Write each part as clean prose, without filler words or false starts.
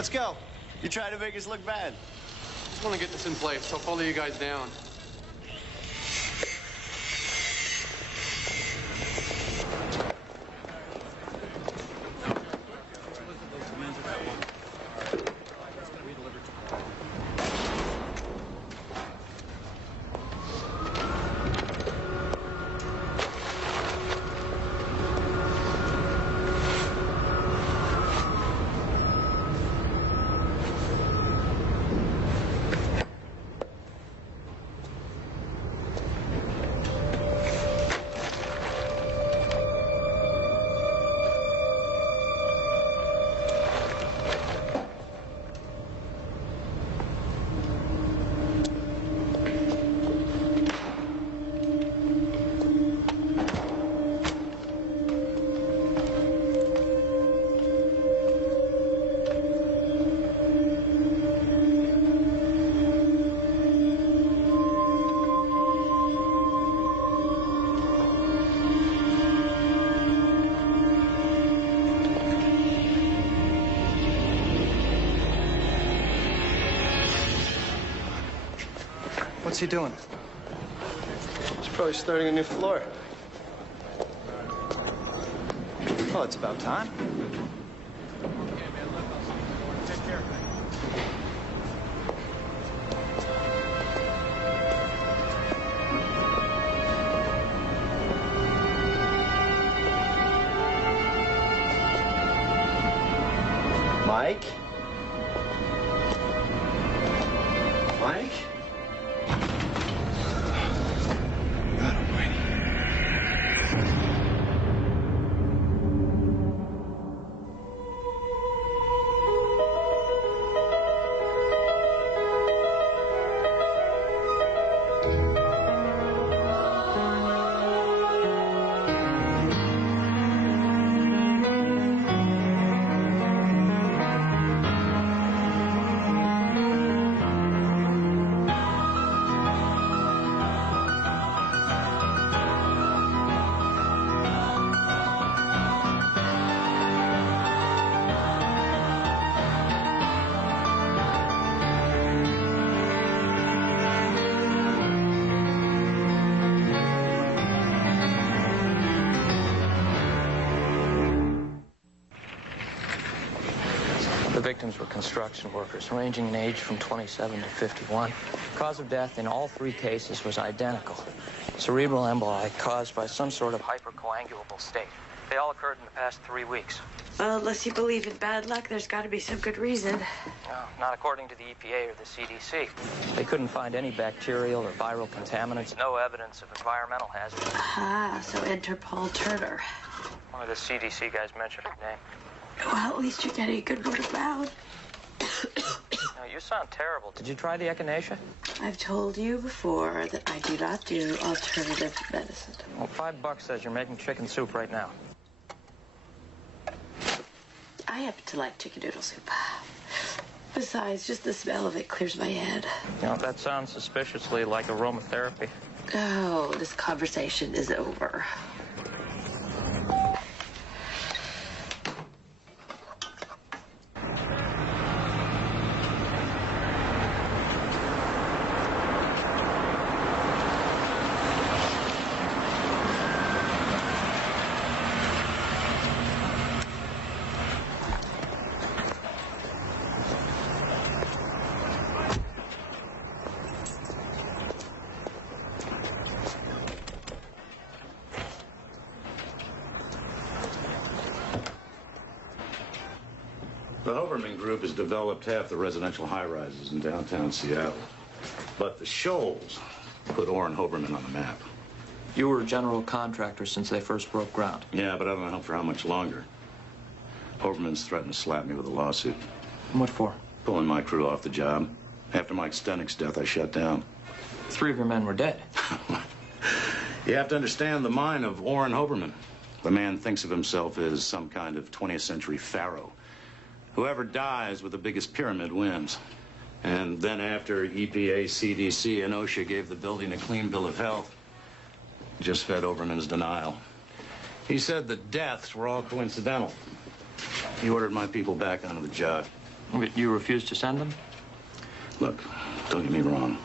Let's go. You try to make us look bad. Just want to get this in place, so I'll follow you guys down. What's he doing? He's probably starting a new floor. Well, it's about time. Take care. Mike? Mike? God almighty. The victims were construction workers, ranging in age from 27 to 51. Cause of death in all three cases was identical. Cerebral emboli caused by some sort of hypercoagulable state. They all occurred in the past 3 weeks. Well, unless you believe in bad luck, there's got to be some good reason. No, not according to the EPA or the CDC. They couldn't find any bacterial or viral contaminants, no evidence of environmental hazards. Ah, so enter Paul Turner. One of the CDC guys mentioned his name. Well, at least you're getting a good word of mouth. Now, you sound terrible. Did you try the echinacea? I've told you before that I do not do alternative medicine. Well, $5 says you're making chicken soup right now. I happen to like chicken noodle soup. Besides, just the smell of it clears my head. You know, that sounds suspiciously like aromatherapy. Oh, this conversation is over. The Hoberman Group has developed half the residential high-rises in downtown Seattle. But the Shoals put Orrin Hoberman on the map. You were a general contractor since they first broke ground. Yeah, but I don't know for how much longer. Hoberman's threatened to slap me with a lawsuit. What for? Pulling my crew off the job. After Mike Stenick's death, I shut down. 3 of your men were dead. You have to understand the mind of Orrin Hoberman. The man thinks of himself as some kind of 20th century pharaoh. Whoever dies with the biggest pyramid wins. And then after EPA, CDC, and OSHA gave the building a clean bill of health, just fed Hoberman's denial. He said the deaths were all coincidental. He ordered my people back onto the job. But you refuse to send them? Look, don't get me wrong.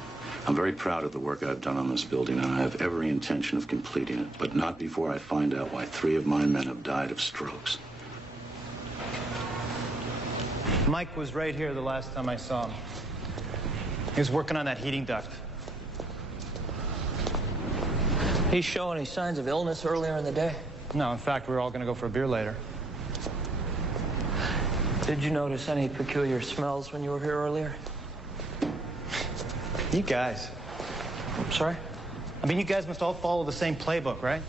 I'm very proud of the work I've done on this building, and I have every intention of completing it, but not before I find out why 3 of my men have died of strokes. Mike was right here the last time I saw him. He was working on that heating duct. He's showing any signs of illness earlier in the day? No, in fact, we were all going to go for a beer later. Did you notice any peculiar smells when you were here earlier? You guys. I'm sorry? I mean, you guys must all follow the same playbook, right?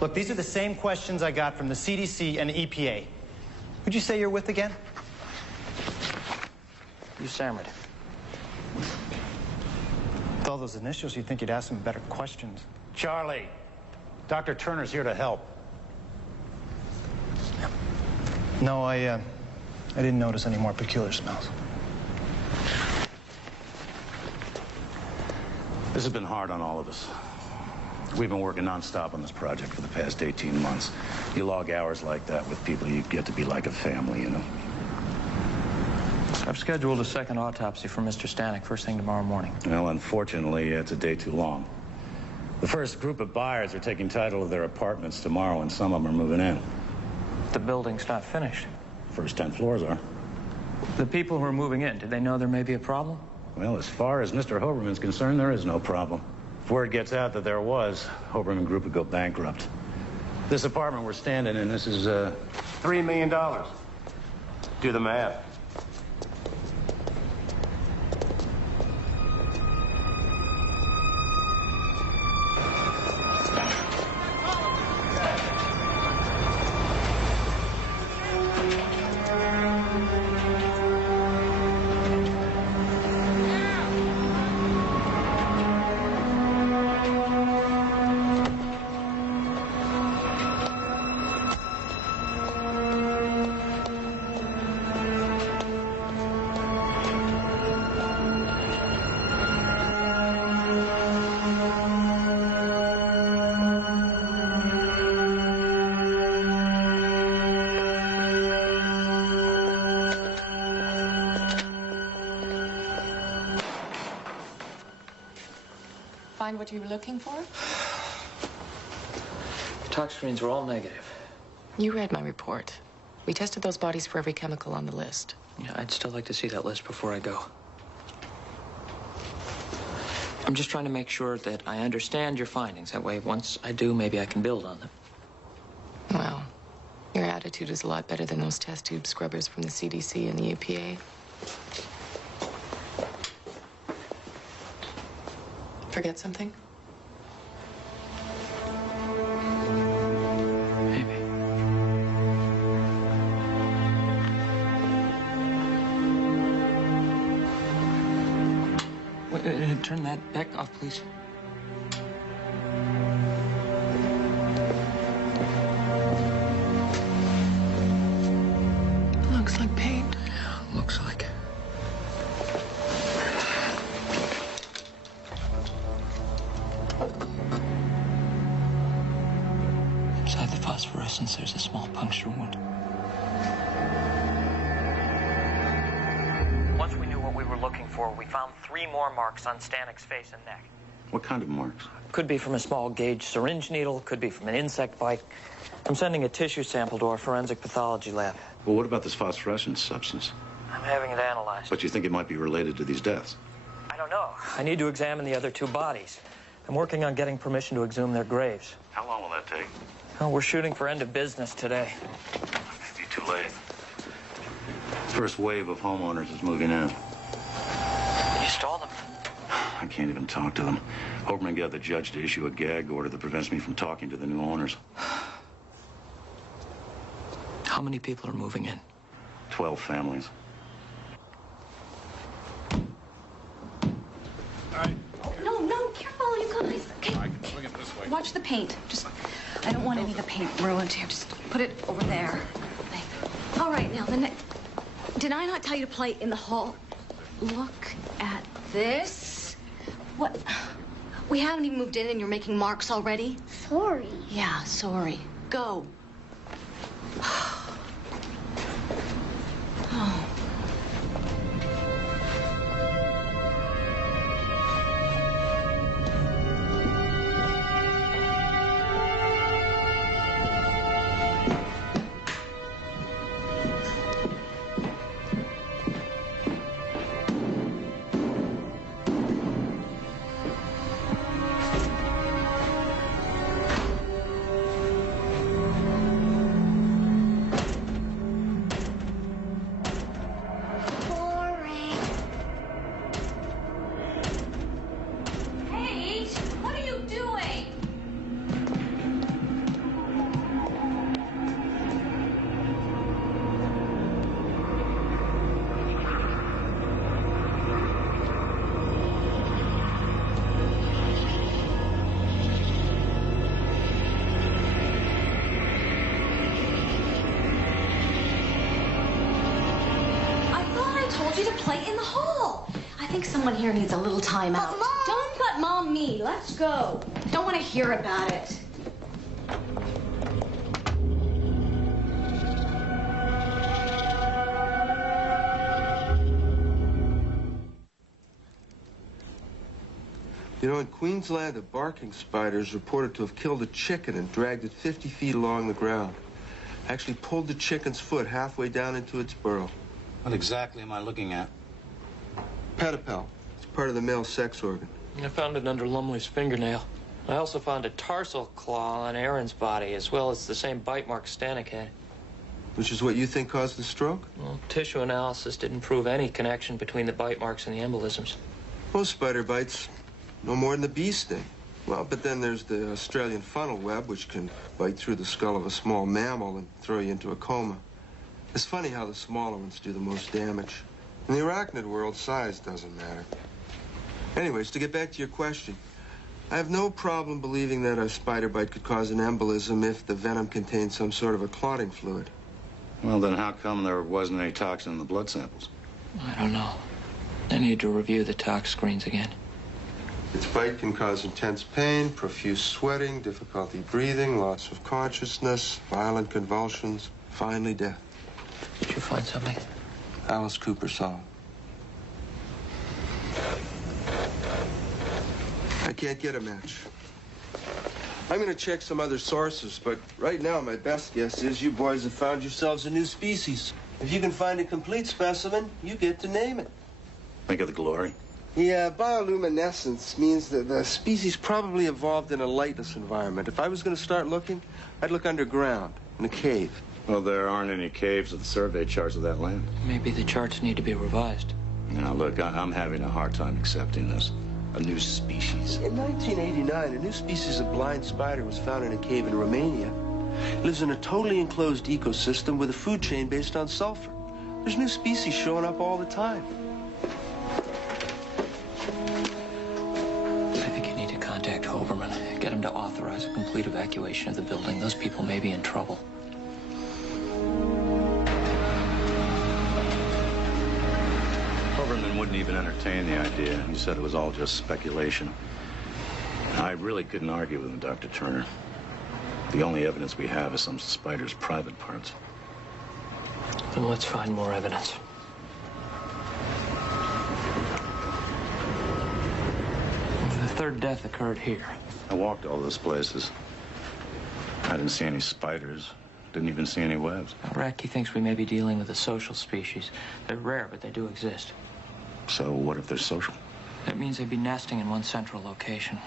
Look, these are the same questions I got from the CDC and the EPA. Who'd you say you're with again? You stammered. With all those initials, you'd think you'd ask some better questions. Charlie, Dr. Turner's here to help. No, I didn't notice any more peculiar smells. This has been hard on all of us. We've been working nonstop on this project for the past 18 months. You log hours like that with people, you get to be like a family, you know? I've scheduled a second autopsy for Mr. Stanek first thing tomorrow morning. Well, unfortunately, it's a day too long. The first group of buyers are taking title of their apartments tomorrow, and some of them are moving in. The building's not finished. First 10 floors are. The people who are moving in, do they know there may be a problem? Well, as far as Mr. Hoberman's concerned, there is no problem. If word gets out that there was, Hoberman Group would go bankrupt. This apartment we're standing in, this is, $3 million. Do the math. Find what you were looking for? Tox screens were all negative. You read my report. We tested those bodies for every chemical on the list. Yeah, I'd still like to see that list before I go. I'm just trying to make sure that I understand your findings. That way, once I do, maybe I can build on them. Well, your attitude is a lot better than those test tube scrubbers from the CDC and the EPA. Forget something? Maybe. Wait, turn that back off, please. Looks like paint. Yeah, looks like. Inside the phosphorescence, there's a small puncture wound. Once we knew what we were looking for, we found 3 more marks on Stanek's face and neck. What kind of marks? Could be from a small gauge syringe needle, could be from an insect bite. I'm sending a tissue sample to our forensic pathology lab. Well, what about this phosphorescent substance? I'm having it analyzed. But you think it might be related to these deaths? I don't know. I need to examine the other 2 bodies. I'm working on getting permission to exhume their graves. How long will that take? Oh, we're shooting for end of business today. Maybe too late. First wave of homeowners is moving in. You stole them. I can't even talk to them. Hoberman got the judge to issue a gag order that prevents me from talking to the new owners. How many people are moving in? 12 families. No, careful, you guys. Okay. I can swing it this way. Watch the paint. I don't want any of the paint ruined here. Just put it over there. Okay. All right, now, did I not tell you to play in the hall? Look at this. What? We haven't even moved in and you're making marks already? Sorry. Yeah, sorry. Go. Oh. think someone here needs a little time out. Don't but Mom me. Let's go. Don't want to hear about it. You know, in Queensland, a barking spider is reported to have killed a chicken and dragged it 50 feet along the ground. Actually pulled the chicken's foot halfway down into its burrow. What exactly am I looking at? Pedipalp. It's part of the male sex organ. I found it under Lumley's fingernail. I also found a tarsal claw on Aaron's body, as well as the same bite mark Stanek had. Which is what you think caused the stroke? Well, tissue analysis didn't prove any connection between the bite marks and the embolisms. Most spider bites, no more than the bee sting. Well, but then there's the Australian funnel web, which can bite through the skull of a small mammal and throw you into a coma. It's funny how the smaller ones do the most damage. In the arachnid world, size doesn't matter. Anyways, to get back to your question, I have no problem believing that a spider bite could cause an embolism if the venom contains some sort of a clotting fluid. Well, then how come there wasn't any toxin in the blood samples? I don't know. I need to review the tox screens again. Its bite can cause intense pain, profuse sweating, difficulty breathing, loss of consciousness, violent convulsions, finally death. Did you find something? Alice Cooper song. I can't get a match. I'm going to check some other sources, but right now my best guess is you boys have found yourselves a new species. If you can find a complete specimen, you get to name it. Think of the glory. Yeah, bioluminescence means that the species probably evolved in a lightless environment. If I was going to start looking, I'd look underground, in a cave. Well, there aren't any caves of the survey charts of that land. Maybe the charts need to be revised. Now, look, I'm having a hard time accepting this. A new species. In 1989, a new species of blind spider was found in a cave in Romania. It lives in a totally enclosed ecosystem with a food chain based on sulfur. There's new species showing up all the time. I think you need to contact Hoberman. Get him to authorize a complete evacuation of the building. Those people may be in trouble. Hoberman wouldn't even entertain the idea. He said it was all just speculation. I really couldn't argue with him, Dr. Turner. The only evidence we have is some spider's private parts. Then let's find more evidence. The third death occurred here. I walked all those places. I didn't see any spiders. Didn't even see any webs. Racky thinks we may be dealing with a social species. They're rare, but they do exist. So what if they're social? That means they'd be nesting in one central location.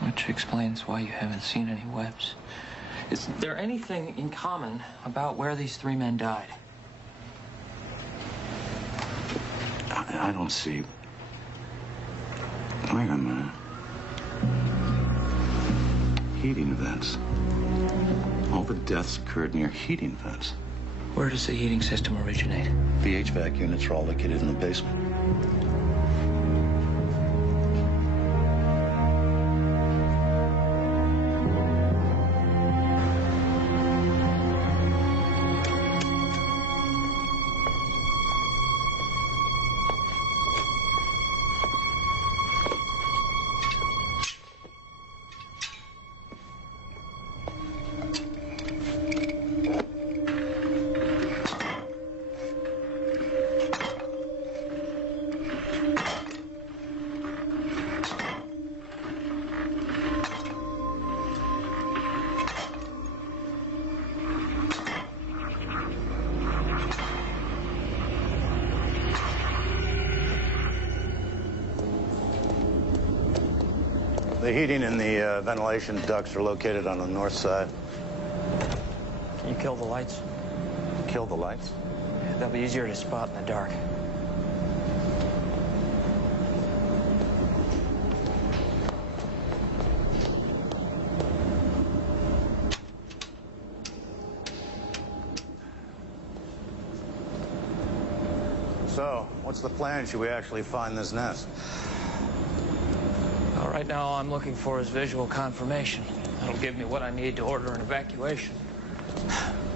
Which explains why you haven't seen any webs. Is there anything in common about where these three men died? I don't see. Wait a minute. Heating vents. All the deaths occurred near heating vents. Where does the heating system originate? The HVAC units are all located in the basement. The heating and the ventilation ducts are located on the north side. Can you kill the lights? Kill the lights? They'll be easier to spot in the dark. So, what's the plan? Should we actually find this nest? Well, right now, all I'm looking for is visual confirmation. That'll give me what I need to order an evacuation.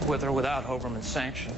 With or without Hoberman's sanction.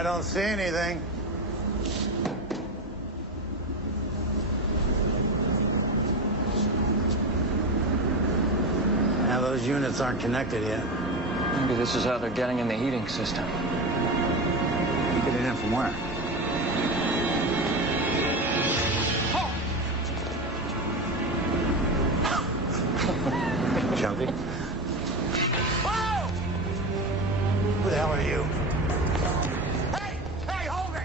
I don't see anything. Now those units aren't connected yet. Maybe this is how they're getting in the heating system. Getting in from where? Jumpy? Whoa! Who the hell are you? Hey! Hey, hold it!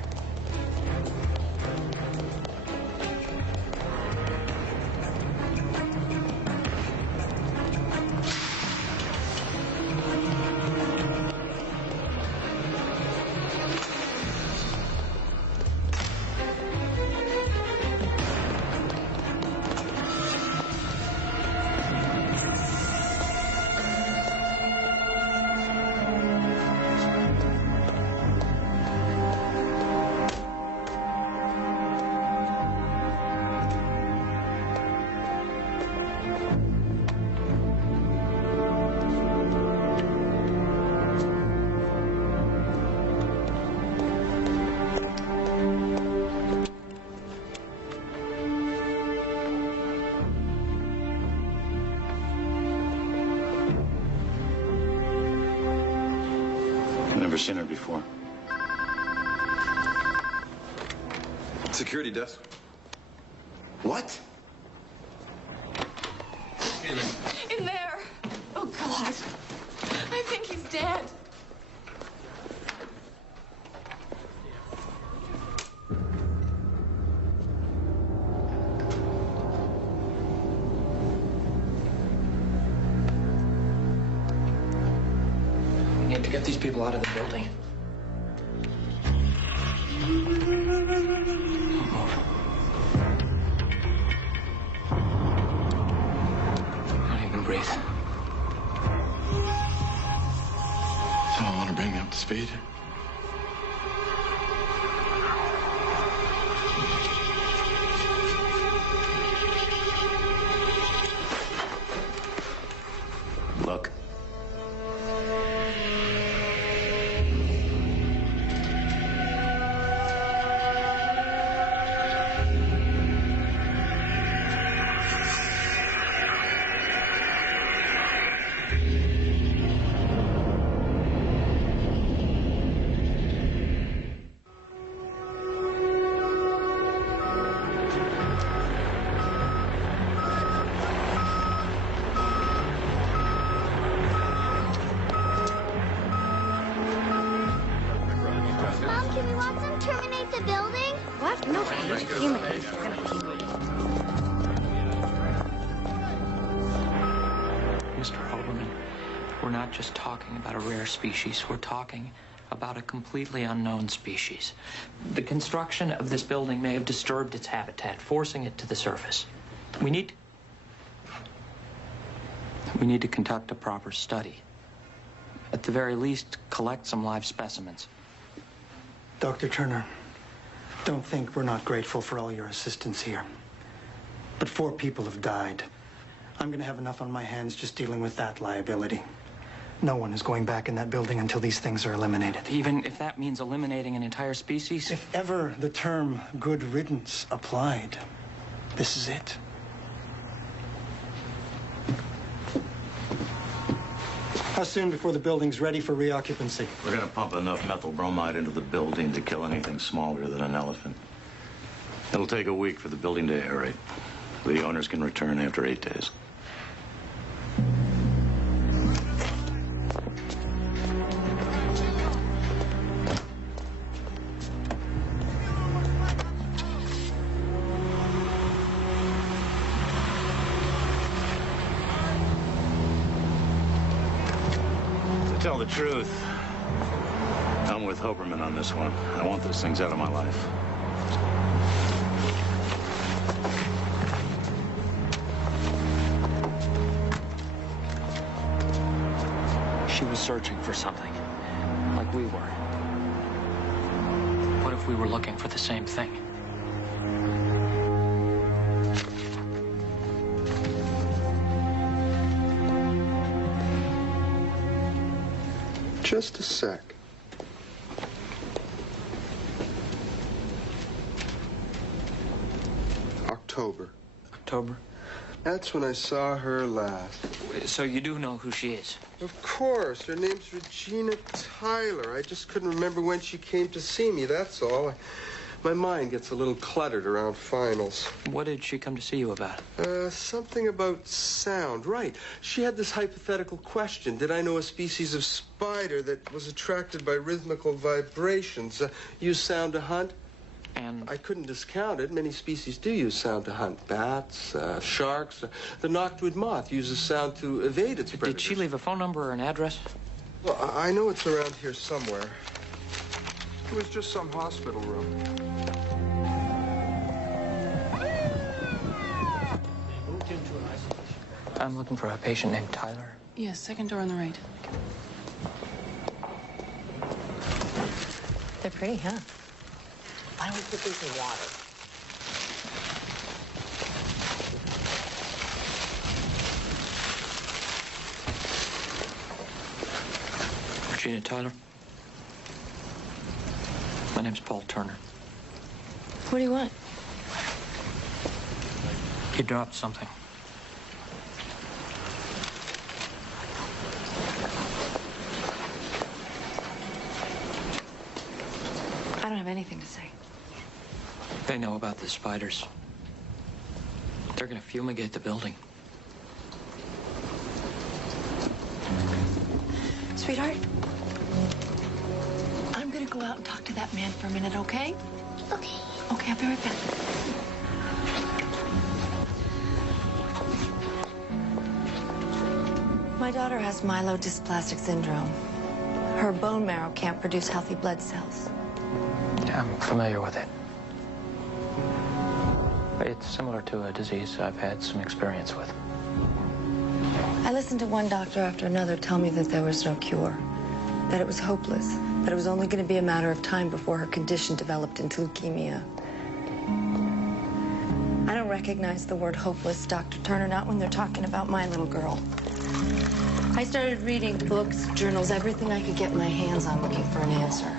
Never seen her before. Security desk. What? In there. Oh, God. I think he's dead. We need to get these people out of the building. Don't even breathe. Someone want to bring me up to speed? Look. Mom, can we watch them terminate the building? What? No, he's human. We're gonna Mr. Hoberman, we're not just talking about a rare species. We're talking about a completely unknown species. The construction of this building may have disturbed its habitat, forcing it to the surface. We need to conduct a proper study. At the very least, collect some live specimens. Dr. Turner, don't think we're not grateful for all your assistance here. But 4 people have died. I'm going to have enough on my hands just dealing with that liability. No one is going back in that building until these things are eliminated. Even if that means eliminating an entire species? If ever the term good riddance applied, this is it. How soon before the building's ready for reoccupancy? We're gonna pump enough methyl bromide into the building to kill anything smaller than an elephant. It'll take a week for the building to aerate. The owners can return after 8 days. To tell the truth, I'm with Hoberman on this one. I want those things out of my life. She was searching for something, like we were. What if we were looking for the same thing? Just a sec. October. October? That's when I saw her last. So you do know who she is? Of course. Her name's Regina Tyler. I just couldn't remember when she came to see me, that's all. My mind gets a little cluttered around finals. What did she come to see you about? Something about sound. Right. She had this hypothetical question. Did I know a species of spider that was attracted by rhythmical vibrations? Use sound to hunt? And? I couldn't discount it. Many species do use sound to hunt. Bats, sharks. The noctuid moth uses sound to evade its predators. Did she leave a phone number or an address? Well, I know it's around here somewhere. It was just some hospital room. I'm looking for a patient named Tyler. Yes, second door on the right. They're pretty, huh? Why don't we put these in water? Regina Tyler. My name's Paul Turner. What do you want? You dropped something. I don't have anything to say. They know about the spiders. They're gonna fumigate the building. Sweetheart, I'm gonna go out and talk to that man for a minute, okay? Okay. Okay, I'll be right back. My daughter has myelodysplastic syndrome. Her bone marrow can't produce healthy blood cells. Yeah, I'm familiar with it. It's similar to a disease I've had some experience with. I listened to one doctor after another tell me that there was no cure, that it was hopeless, that it was only going to be a matter of time before her condition developed into leukemia. I don't recognize the word hopeless, Dr. Turner, not when they're talking about my little girl. I started reading books, journals, everything I could get my hands on looking for an answer.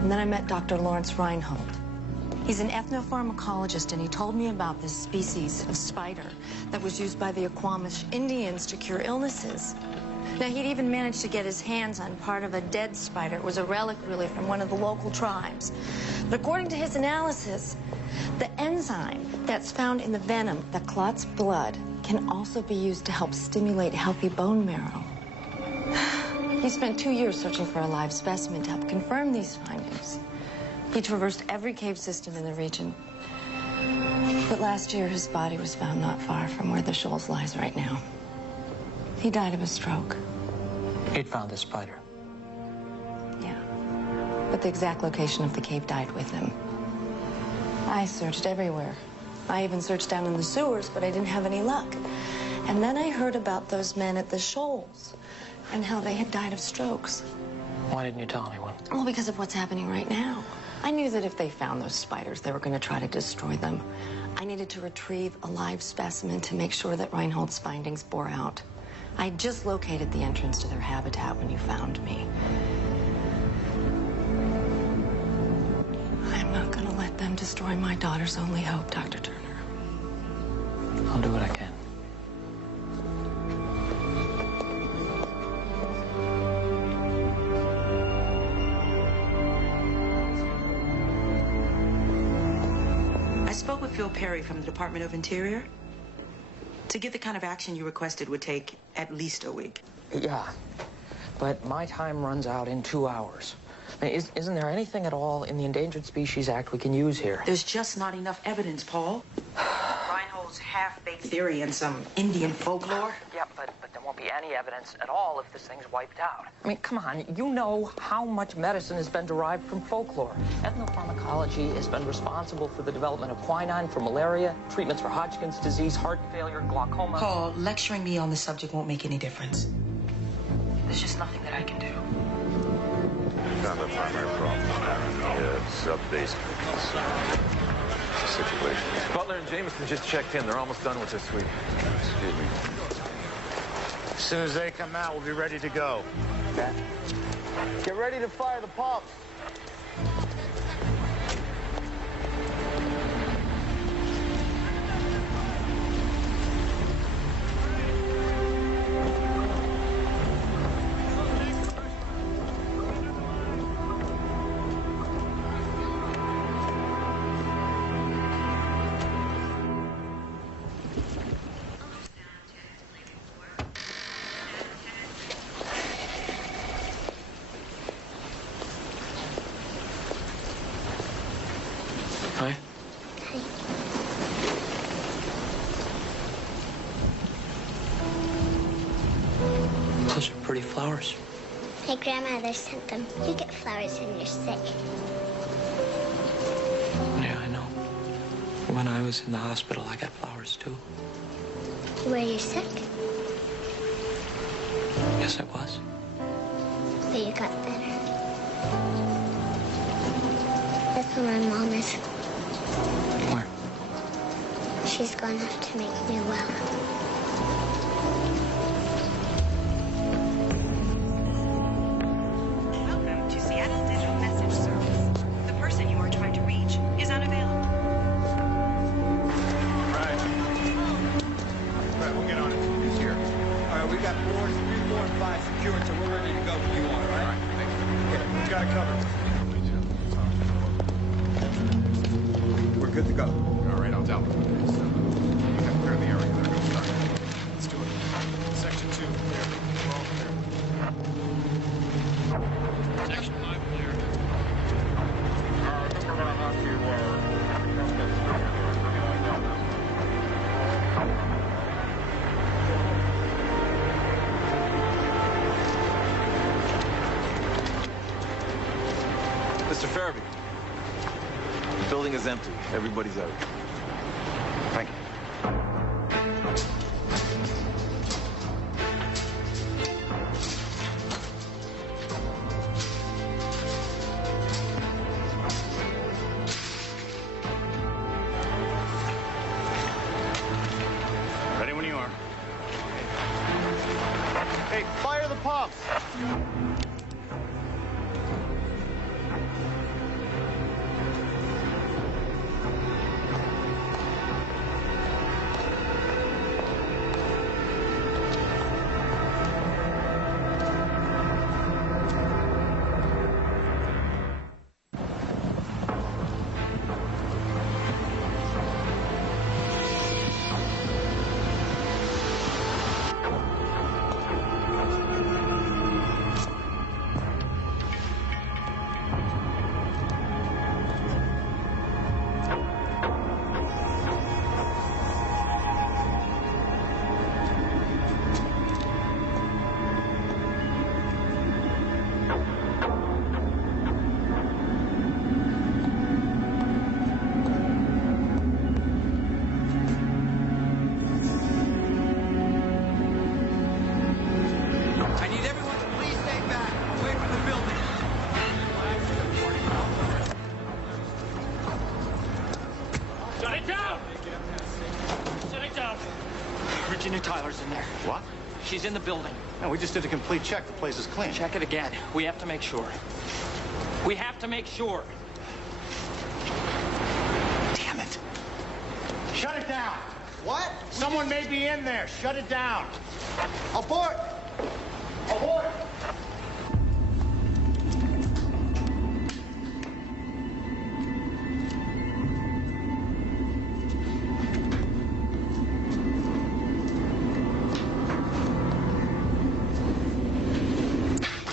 And then I met Dr. Lawrence Reinhold. He's an ethnopharmacologist, and he told me about this species of spider that was used by the Aquamish Indians to cure illnesses. Now, he'd even managed to get his hands on part of a dead spider. It was a relic, really, from one of the local tribes. But according to his analysis, the enzyme that's found in the venom that clots blood can also be used to help stimulate healthy bone marrow. He spent 2 years searching for a live specimen to help confirm these findings. He traversed every cave system in the region. But last year, his body was found not far from where the Shoals lies right now. He died of a stroke. He'd found the spider. Yeah. But the exact location of the cave died with him. I searched everywhere. I even searched down in the sewers, but I didn't have any luck. And then I heard about those men at the Shoals and how they had died of strokes. Why didn't you tell anyone? Well, because of what's happening right now. I knew that if they found those spiders, they were going to try to destroy them. I needed to retrieve a live specimen to make sure that Reinhold's findings bore out. I just located the entrance to their habitat when you found me. I'm not going to let them destroy my daughter's only hope, Dr. Turner. I'll do what I can. I spoke with Phil Perry from the Department of Interior. To get the kind of action you requested would take at least a week. Yeah, but my time runs out in 2 hours. I mean, isn't there anything at all in the Endangered Species Act we can use here? There's just not enough evidence, Paul. Reinhold's half-baked theory and some Indian folklore. Yeah, but there won't be any evidence at all if this thing's wiped out. I mean, come on, you know how much medicine has been derived from folklore. Ethnopharmacology has been responsible for the development of quinine for malaria, treatments for Hodgkin's disease, heart failure, glaucoma. Paul, lecturing me on the subject won't make any difference. There's just nothing that I can do. Found the primary problem in the sub-basement situation. Butler and Jameson just checked in. They're almost done with this sweep. Excuse me. As soon as they come out, we'll be ready to go. Okay. Get ready to fire the pumps. Those are pretty flowers. My grandmother sent them. You get flowers when you're sick. Yeah, I know. When I was in the hospital, I got flowers too. Were you sick? Yes, I was. But you got better. That's where my mom is. Where? She's gone off to make me well. Welcome to Seattle Digital Message Service. The person you are trying to reach is unavailable. Right, we'll get on it. It's here. All right, we got floors 3, 4, and 5 secured, so we're ready to go when you want, all right? Okay, we got it covered. We're good to go. All right, I'll tell them. We have to clear the area. They're going to start. Let's do it. Section 2, clear. We're all clear. Section 5, clear. I think we're going to have to get Mr. Farabee, the building is empty. Everybody's out. Thank you. Ready when you are. Hey, fire the pumps! I need everyone to please stay back, away from the building. Shut it down! Shut it down! Virginia Tyler's in there. What? She's in the building. No, we just did a complete check. The place is clean. Check it again. We have to make sure. We have to make sure. Damn it. Shut it down. What? Someone may be in there. Shut it down. Abort! Abort!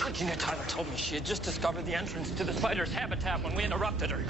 Virginia Tyler told me she had just discovered the entrance to the spider's habitat when we interrupted her.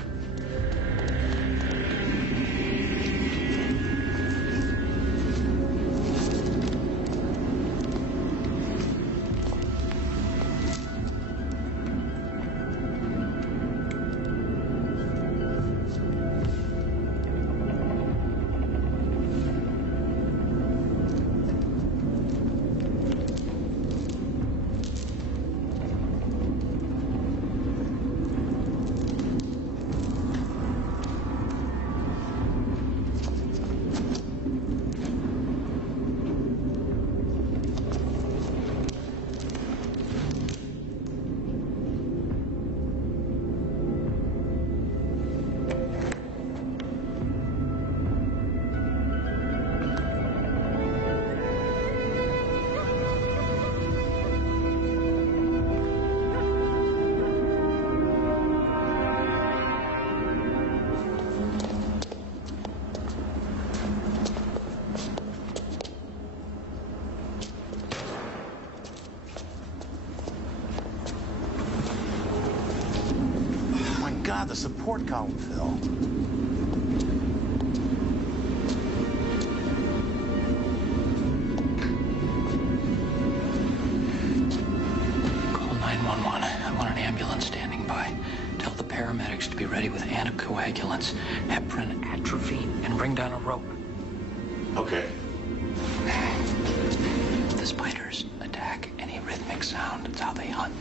God, the support column, Phil. 911. I want an ambulance standing by. Tell the paramedics to be ready with anticoagulants, heparin, atropine, and bring down a rope. Okay. The spiders attack any rhythmic sound. It's how they hunt.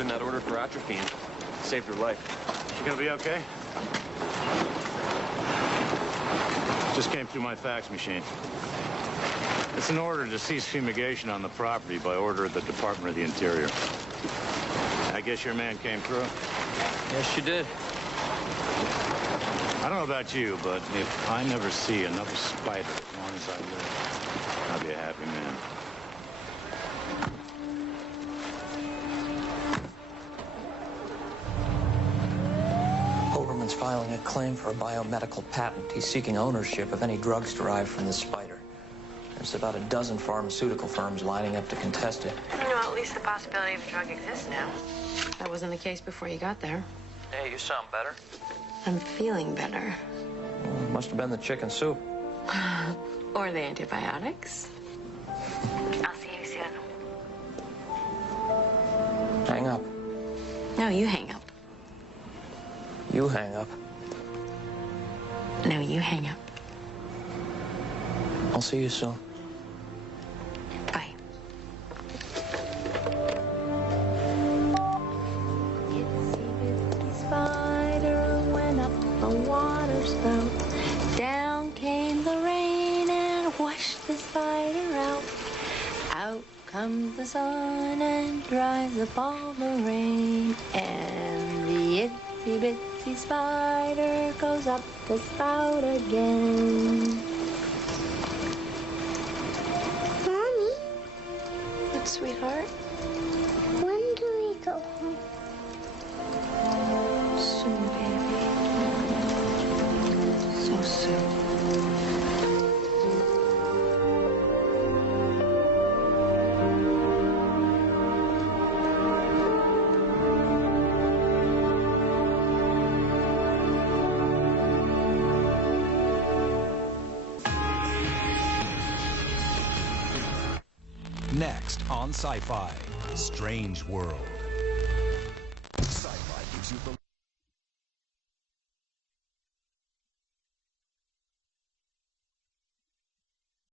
put in that order for atropine. Saved her life. She gonna be okay? Just came through my fax machine. It's an order to cease fumigation on the property by order of the Department of the Interior. I guess your man came through? Yes, she did. I don't know about you, but if I never see another spider as long as I live, I'll be a happy man. Oberman's filing a claim for a biomedical patent. He's seeking ownership of any drugs derived from the spider. There's about a dozen pharmaceutical firms lining up to contest it. No, at least the possibility of a drug exists now. That wasn't the case before you got there. Hey, you sound better. I'm feeling better. Must have been the chicken soup. Or the antibiotics. I'll see you soon. Hang up. No, you hang up. You hang up. No, you hang up. I'll see you soon. Bye. Itsy-bitsy spider went up the water spout. Down came the rain and washed the spider out. Out comes the sun and dries up all the rain. And the itsy-bitsy spider goes up the spout again. Mommy, What, sweetheart? when do we go home? Soon, baby. So soon. Next on Sci-Fi, Strange World.